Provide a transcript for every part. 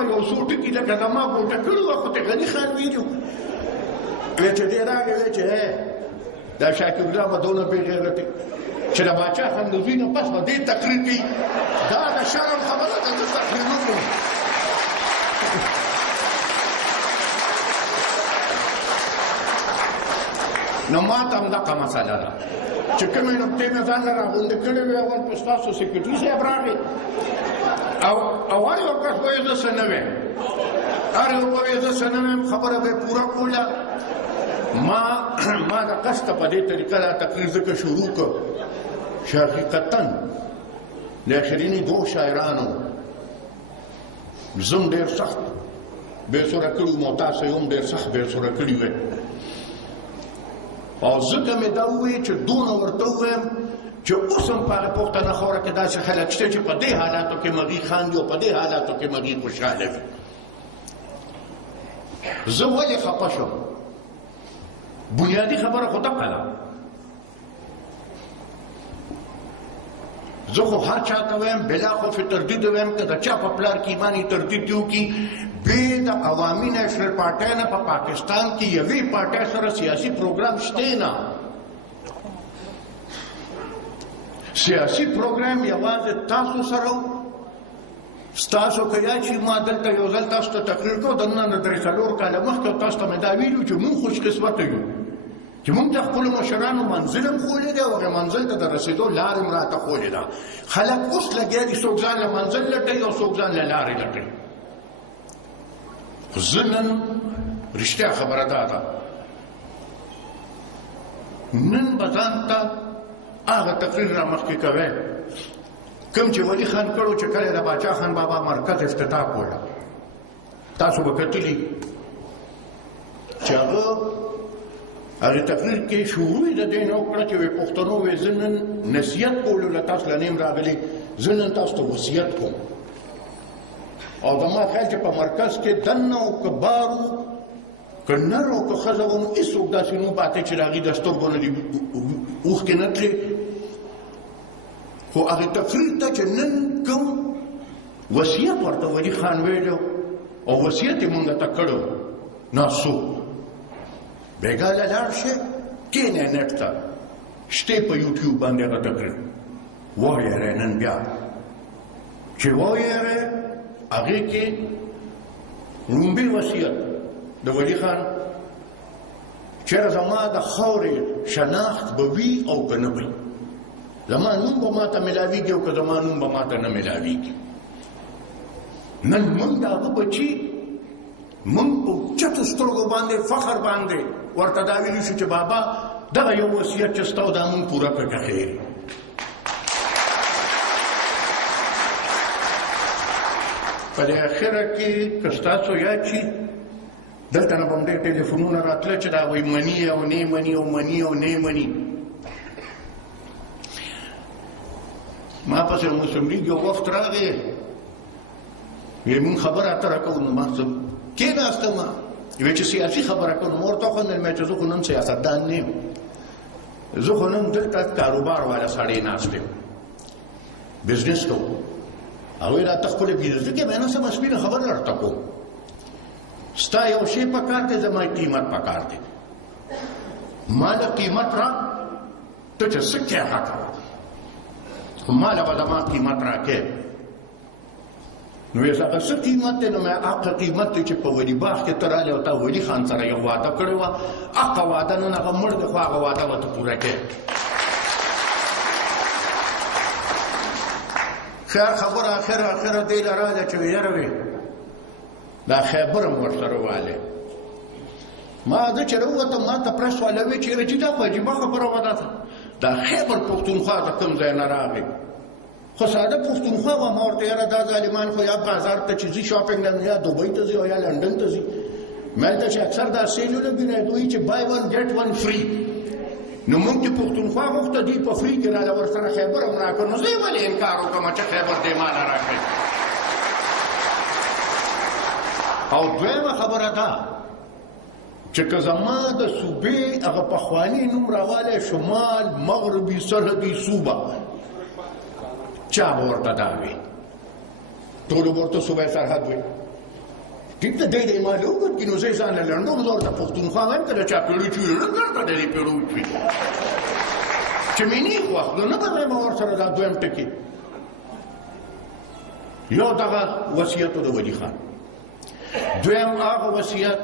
یو څو ټکي لکه زما ګوټه کړي وه خو ته غني خان ویلي وی چې دی راغی وی چې دا شاکر الله به دونه بې غیرتې چې د باچا خندوزي نه پس به دې تقریر کوي دا د شرم خبره ده زه تقریر وکړم نو ما ته همدغه مسله ده چې کومې نقطې مې ځان نه راغونډې کړې وې اول په ستاسو سیکرټري صاحب راغی او هر یو کس به یې زه څه نه ویم هر یو به یې زه څه نه ویم خبره به یې پوره کوله ما د قصده په دې طریقه دا تقریر ځکه شروع کړ چې حقیقتا د آخریني دوو شاعرانو زم ډېر سخت بېسوره کړي وم او تاسو یې هم ډېر سخت بېسوره کړي وی او ځکه مې دا ووایي چې دونه ورته ووایم چې اوس هم په هغه پښتنه خاوره کې داسې خلک شته چې په دې حالاتو کې مغي خاندي او په دې حالاتو کې مغي خوشحاله وي زه ولې خفه شم بنیادي خبره خو دغه ده زه خو هر چا ته وایم بلا خوف تردید وایم که د چا په پلار کې ایماني تردید یې وکړي بې د عوامي نیشنل پارټۍ نه په پاکستان کې یوې پارټۍ سره سیاسي پروګرام شته نه سیاسي پروګرام یوازې تاسو سره ستاسو که یا چې ما دلته یو ځل تاسو ته تقریر کوو د نن درې څلور کاله مخکې تاسو ته مې دا ویلي چې موږ خوش قسمته یو چې موږ د خپلو مشرانو منزل هم ښولی دی او هغې منزل ته د رسېدو لارې هم راته ښولی ده خلک اوس لګیا دي څوک ځان له منزل لټوي او څوک ځان له لارې لټوي خو زه نن رښتیا خبره دا ده نن به ځان ته هغه تقریر را مخکې کوی کوم چې ولي خان کړو چې کله د باچا خان بابا مرکز افتتاح کوله تاسو به کتلي چې هغه تقریر کې شروع یې د دې نه وکړه چې پښتنو وایي زه نن نصیحت کولو له تاسو له نیم راغلی زه نن تاسو ته وصیت کوم او زما خیال چې په مرکز کې دنه او که بارو که نر او که ښځه وم هېڅوک داسې نه پاتې چې د هغې د سترګو نه دې اوښکې نه تلې خو هغې تقریر ته چې نن کوم وصیت ورته ولي خان ویلو او وصیت یې مونږ ته کړو ناسو بېګا له لاړ شئ کښېنئ نېټ ته شته په یوټیوب باندې هغه تقریر وایېری نن بیا چې وایېری هغې کې لومبي وصیت د ولي خان چېرې زما د خاورې شناخت به وي او که نه وي زما نوم به ما ته میلاویږي او که زما نوم به ما ته نه میلاویږي نن موږ د هغه بچي موږ په چتو سترګو باندې فخر باندې ورته دا ویلي شو چې بابا دغه یو وصیت چې ستا و دا موږ پوره کړه که خیر په دې اخره کې که ستاسو یاد شي دلته نه به هم ډېر ټلیفونونه راتله چې دا وایي مني او نه مني او مني او نه مني ما پسې مسلم لیګ یو وخت راغی ویې مونږ خبره اتره کوو نو ما زه کېناستم ویې چې سیاسي خبره کوو نو ما ورته وخندل مې چې زه خو نن سیاستدان نه یم زه خو نن دلته کاروبار والا سړی ناست یم بزنس کوو هغوی راته خپله بزنس کې مې نه څه مسپینه خبره درته کوم ستا یو شی پکار دی زما قیمت پکار دی ما له قیمت را ته چې څه کې هغه کوه خو ما له به زما قیمت راکې نو یې هغه څه قیمت دی نو مې هغه قیمت دی چې په ولي باغ کې ته راغلې او تا ولي خان سره یو واده کړې وه هغه واده نن هغه مړ دی خو هغه واده به ته پوره کړې خیر خبره اخره دی له راځه چې یاره وې دا خیبر هم ورسره والی ما زه چې راووتم ما ته پرس والا وی چې چې دا خو عجیبه خبره وه دا خیبر پښتونخوا د کوم ځای نه راغی خو ساده پښتونخوا وه ما ورته یاره دا ظالمان خو یا بازار ته چې ځي شاپینګ نه یا دوبۍ ته ځي او یا لنډن ته ځي ما هلته چې اکثر دا سیلونه وینئ دوی چې بای ون ګیټ ون فری نو موږ چې پښتونخوا غوښته دوی په فری کې راله ورسره خیبر هم راکړ نو زه یې ولې انکار وکړم چې خیبر دې ماله راکړئ او دویمه خبره ده چې که زما د صوبې هغه پخواني نوم راوالی شمال مغربي سرحدي صوبه چا به ورته دا وي ټولو به ورته صوبه سرحد وي ټیک ده دی د مالي وګت کې نو زه ځان له لنډو زور د پښتونخوا وایم که د چا پیړو چې وي نه درته ډېرې پیړو وي چې مې نه خوښ نو نه به وایم ورسره دا دویم ټکي یو دغه وصیت د ولي خان دویم هغه وصیت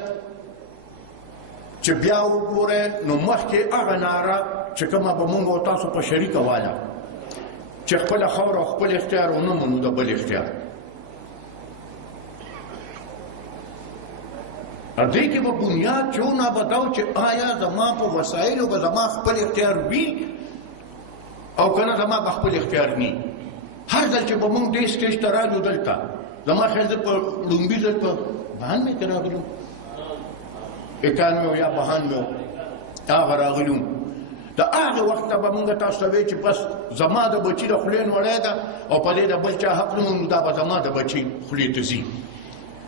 چې بیا وګورئ نو مخکې هغه ناره چې کومه به مونږ او تاسو په شریکه واله چې خپله خاوره او خپل اختیار ونه منو د بل اختیار دې کې به بنیاد چونه بتاو چې آیا زما په وسایلو به زما خپل اختیار وي او کنه زما به خپل اختیار ني هر ځل چې به مونږ دې سټیج ته رالو دلته زما خیال زه په لومبي ځل په بهان مې که راغلو 91 یا 92 هغه راغلو د هغه وخت به مونږ تاسو ته وایي چې بس زما د بچي د خولې نوړی ده او په دې د بل چا حق نه دا به زما د بچي خولې ته ځي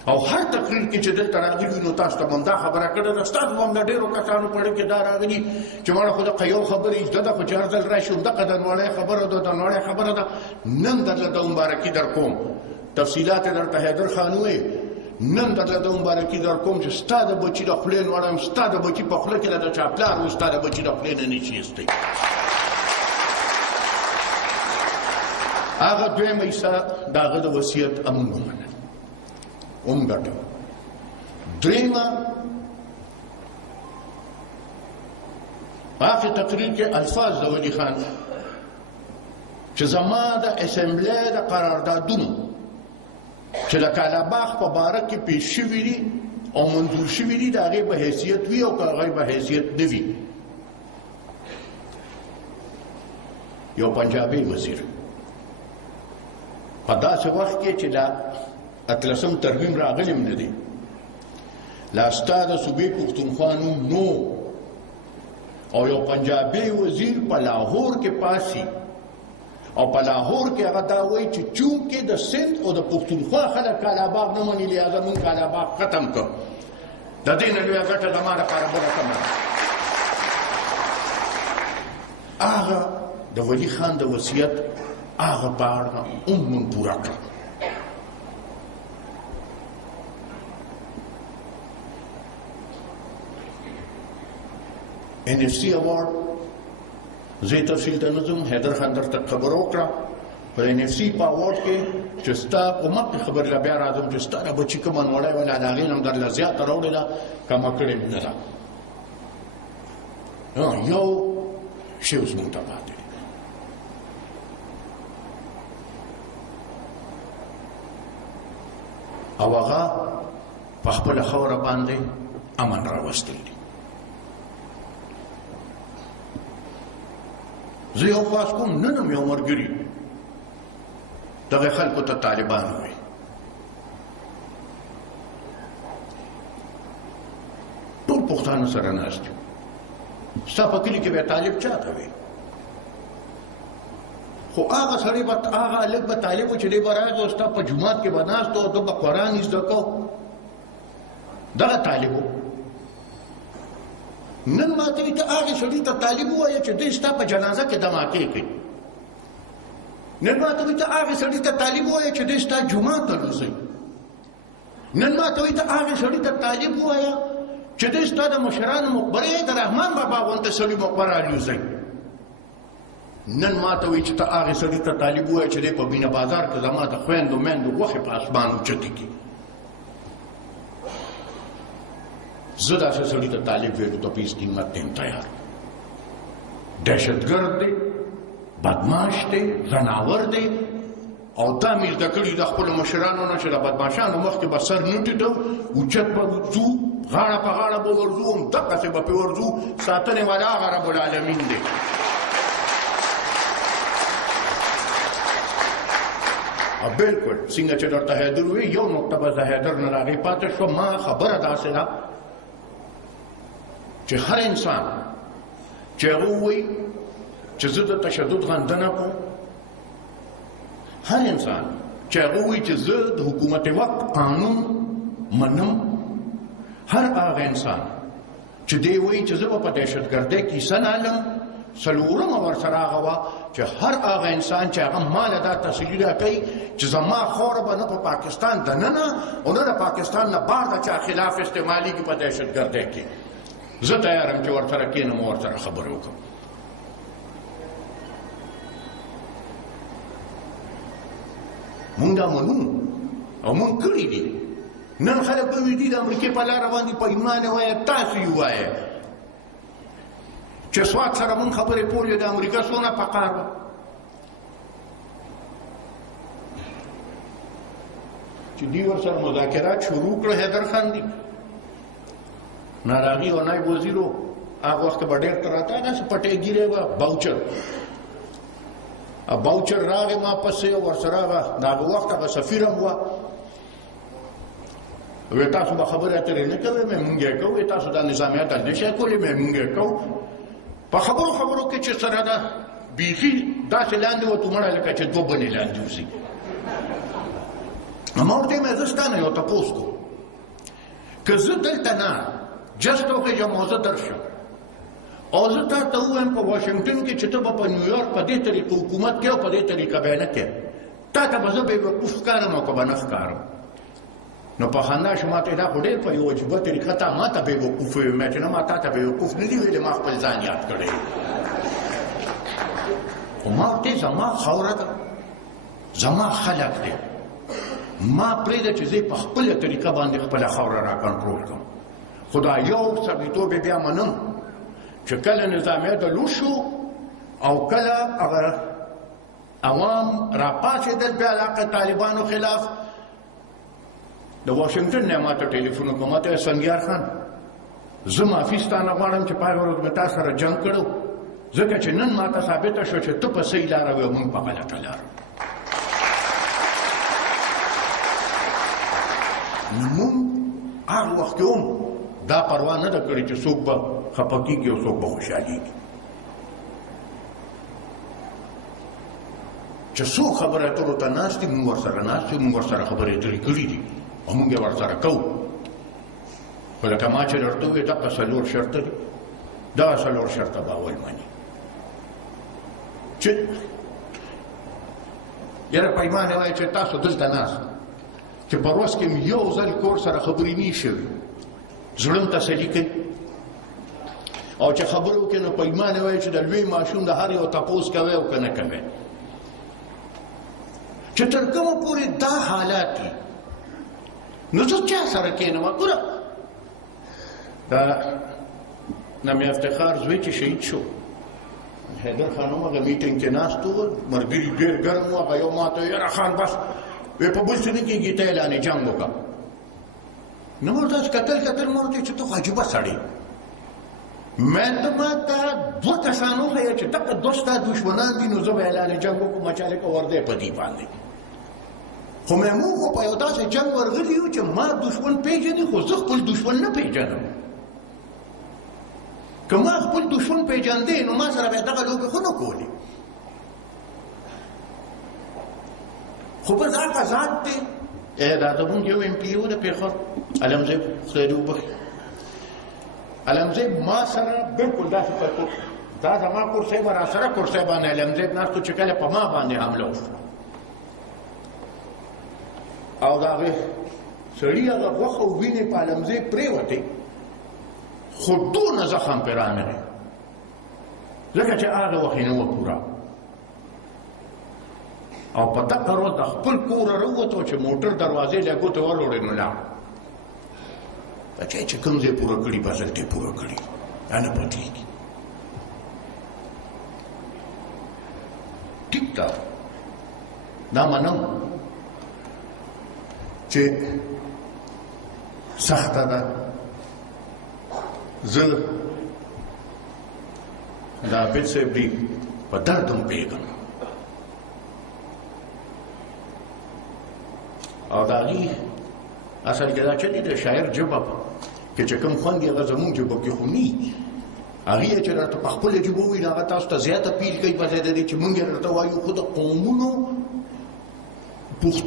او هر تقریر کې چې دلته راغلي نو تاسو ته هم دا خبره کړې ده ستاسو هم د ډېرو کسانو په اړه کې دا راغلي چې مړه خو د یو خبرې زده ده خو چې هر ځل راشي همدغه د نوړی خبره ده د نوړی خبره ده نن درله د مبارکي در کوم تفصیلات یې درته حیدر خان ووایي نن درله د مبارکي در کوم چې ستا د بچي د خولې نوړی ستا د بچي په خوله کې د چا پلار و ستا د بچي د خولې نه نشي ایستی هغه دویمه حصه د هغه د وصیت امون ومنل ګټو دریمه په آخر تقریر کې الفاظ د ولي خان چې زما د اسمبلی د قراردادونو چې د کالاباغ په باره کې پیش شوي دي او منظور شوي دي د هغې به حیثیت وي او که هغې به حیثیت نه وي یو پنجابي وزیر په داسې وخت کې چې دا اتلسم ترمیم راغلیم نه دی لا ستا د صوبې پښتونخوا نوم نو او یو پنجابي وزیر په لاهور کې پاسي او په لاهور کې هغه دا وایي چې چونکې د سند او د پښتونخوا خلک کالاباغ نه مني لهذا مونږ کالاباغ ختم کړ د دې نه لویه ګټه زما دپاره بله کمه هغه د ولي خان د وصیت هغه په اړه هم مونږ پوره کړه NFC award زه تفصیل ته نه ځم حیدر خان درته خبر وکړه په NFC په award کې چې ستا په مخکې خبر لا بیا راځم چې ستا نه بچي کومه نوړی ولا د هغې نه هم درله زیاته راوړې ده کمه کړې مې نه ده یو شی اوس مونږ ته پاتې دی او هغه په خپله خاوره باندې امن راوستلی دی زه یو خواست کوم نن هم یو ملګري دغه خلکو ته طالبان وایي ټول پښتانه سره ناست یو ستا په کلي کې به طالب چا ته وایي خو هغه سړی به هغه هلک به طالب و چې دی به راغی او ستا په جومات کې به ناست و ده به قرآن زده کو دغه طالب و نن ماته وي ته هغې سړي ته طالب ووایه چې دوی ستا په جنازه کې دماکې کوي نن ماته وي ته هغې سړي ته طالب ووایه چې دوی ستا جومات ته لوځوي نن ماته وي ته هغې سړي ته طالب ووایه چې دوی ستا د مشرانو مقبرې د رحمان بابا غونته سړي مقبره لوځوي نن ماته وي چې ته هغې سړي ته طالب ووایه چې دی په بینه بازار کې زما د خویندو میندو غوښې په اسمان اوچتې کړي زه داسې سړي ته طالب ویلو ته په هېڅ قیمت نه یم تیار دهشتګرد دی بدماش دی ځناور دی او دا مې زده کړي د خپلو مشرانو نه چې د بدماشانو مخکې به سر نه ټیټو اوچت به ځو غاړه په غاړه به ورځو همدقسې به پرې ورځو ساتنې والا هغه رب العالمین دی بلکل څنګه چې درته حیدر ووایي یو نقطه به زه حیدر نه راغی پاتې شوه ما خبره داسې ده چې هر انسان چې هغه ووایي چې زه د تشدد غندنه کوم هر انسان چې هغه ووایي چې زه د حکومت وقت قانون منم هر هغه انسان چې دی وایي چې زه به په دهشتګردۍ کې حصه نه علم څلورمه ورسره هغه وه چې هر هغه انسان چې هغه ماله دا تسلي راکوي چې زما خاوره به نه په پاکستان دننه او نه د پاکستان نه بهر د چا خلاف استعمالېږي په دهشتګردۍ کې زه تیار یم چې ورسره کښېنم او ورسره خبرې وکړم. مونږ دا منو او مونږ کړي دي. نن خلک به وي دي د امریکې په لاره باندې په ایمان وایه تاسو یې وایه چې سوات سره مونږ خبرې کولې د امریکا څونه پکار وه. چې دوی ورسره مذاکرات شروع کړه حیدر خان دي ناراغي او نایب وزیرو هغه وخت به ډېر ته راته هغسې پټۍ ګیرې وه باوچر راغې ما پسې ورسره هغه د هغه وخت هغه سفیر هم وه وی تاسو به خبرې اترې نه کوئ مې مونږ یې کوو تاسو دا نظامیات نه شئ کولی مې مونږ یې کوو په خبرو کې چې سره ده بیخي داسې لاندې وتو مړه لکه چې دوه بنې لاندې وځي. ما ورته ویل زه ستا نه یو تپوس کوم که زه دلته نه جست وخېږم او زه درشم او زه تا ته ووایم په واشنګټن کې چې ته به په نیویارک په دې طریقه حکومت کې او په دې طریقه به نه کې تا ته به زه بېوقوف ښکارم او که به نه ښکارم نو په خندا شو ما ته دا خو ډېر په یو عجیبه طریقه تا ما ته بېوقوف ویل چې نه ما تا ته بېوقوف نه دي ویلې ما خپل ځان یاد کړی خو ما ورته زما خاوره ده زما خلک دی ما پرېږده چې زه په خپله طریقه باندې خپله خاوره را کنټرول کړم خو دا یو سړیتوب یې بیا منم چې کله نظامیه د لوټ شو او کله هغه عوام راپاڅېدل بیا د طالبانو خلاف د واشنګټن نه ما ته ټلیفون وکړ ما ته ویل سنګیار خان زه معافي ستانه غواړم چې په هغه ورځ مې تا سره جنګ کړو ځکه چې نن ما ته ثابته شو چې ته په صحیح لاره وې او موږ په غلطه لاره. نو موږ هغه وخت کې هم دا پروا نه ده کړې چې څوک به خفه کېږي او څوک به خوشحالېږي چې څوک خبرې اترو ته ناست دي موږ ورسره ناست یو موږ ورسره خبرې اترې کړي دي او موږ یې ورسره کوو خو لکه ما چې درته وویل دغه څلور شرطه دي دغه څلور شرطه به اول مني چې یاره پیمانې وایي چې تاسو دلته ناست چې په ورځ کې یو ځل کور سره خبرې نه شوي زړه م تسلي کوي او چې خبرې وکړي نو پیمانې وایي چې د لوی ماشوم د هر یو تپوس کوي او که نه کوي چې تر کومه پورې دا حالات دي نو زه چا سره کښېنم ګوره دا نمی افتخار زوی چې شهید شو حیدر خان هم هغه میټینګ کې ناست و ملګري ډېر ګرم و هغه یو ما ته یاره خان بس وی په بل څه نه کېږي ته اعلانې جنګ وکړه نو مې ورته کتل مې ورته چې ته خو عجیبه سړی ما ته دوه کسان وښیه چې دغه دوه ستا دشمنان دي نو زه به اعلانې جنګ وکړم چې هلکه ورځی په دې باندې خو موږ خو په یو داسې جنګ ورغلي یو چې ما دشمن پېژني خو زه خپل دشمن نه پېژنم که ما خپل دشمن پېژندې نو ما سره به یې دغه لوبې خو نه کولې خو بس هغه ذات دی دا زمونږ یو ایم پي و د پېښور علمزیب خدای دې وبخي علمزیب ما سره بلکل داسې په دا زما کورسۍ به را سره کورسۍ باندې علمزیب ناست و چې کله په ما باندې حمله وشوه او د هغې سړي هغه غوښه او وینې په علمزیب پرېوتې خو دونه زخم پرې رانغی ځکه چې هغه وخت یې نه وه پوره او په دغه ورځ د خپل کوره راووتو چې موټر دروازې له ګوتې ولوړې نو لاړ بچی چې کوم ځای پوره کړي بس هلته یې پوره کړي دا نه پټېږي ټیک ده دا منم چې سخته ده زه د عابد صاحب دی په درد هم پوهېږم او د هغې اصل کې دا چلې د شاعر ژبه کې چې کوم خوند یې هغه زمونږ ژبه کې خو نه هغې یې چې راته په خپله ژبه ووایي هغه تاسو ته زیات اپیل کوي په ځای د دې چې مونږ یې درته وایو خو د قومونو پښتو